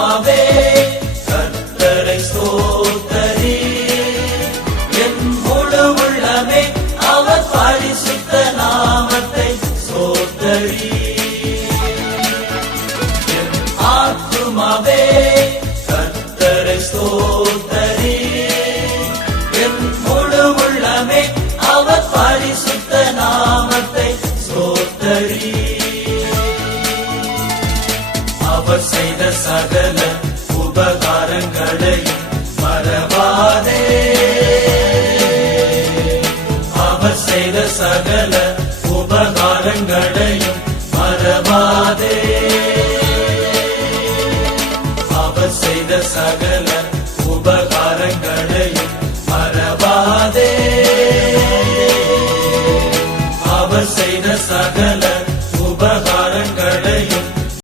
ஆத்துமாவே கர்த்தரை ஸ்தோத்தரி, என் முழு உள்ளமே அவர் பரிசுத்த நாமத்தை ஸ்தோத்தரி. என் ஆத்துமாவே கர்த்தரை ஸ்தோத்தரி, என் முழு உள்ளமே அவர் பரிசுத்த நாமத்தை ஸ்தோத்தரி. அவர் செய்த சகல உபகாரங்களையும் மறவாதே, அவர் செய்த சகல உபகாரங்களையும் மறவாதே, அவர் செய்த சகல